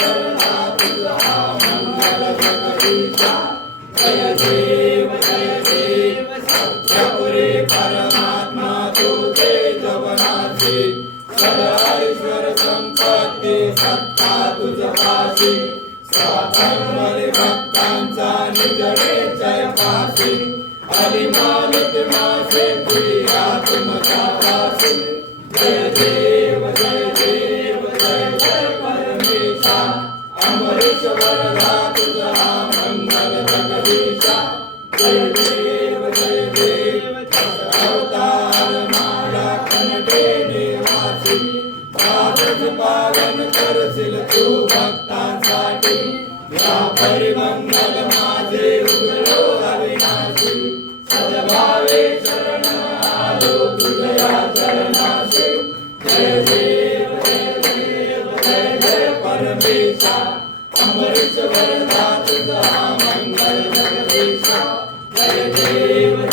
वरदा तुझा मंगल जगदीशा जय देव सत्यपुरी परमात्मा तुझे जवनाची सदैश्वर संपत्ती सत्ता तुझपाशी स्वाधर्मरी भक्तांचा निजडे जय पाशी अलिमालिक मासे प्रिया तुमच्या दासी जय देव जय परमेशा अमरीश वरदा तुझा मंगल जगदीशा जय देव अवतार माया कनडे निवासी पादच पावन करशील तू भक्तांसाठी या परिमंगल माझे उघडो अविनाशी सद्भावे शरण आलो तुझ्या चरणाशी जय देव जय परमेशा अमरीश वरदा तुझा मंगल जगदीशा जय देव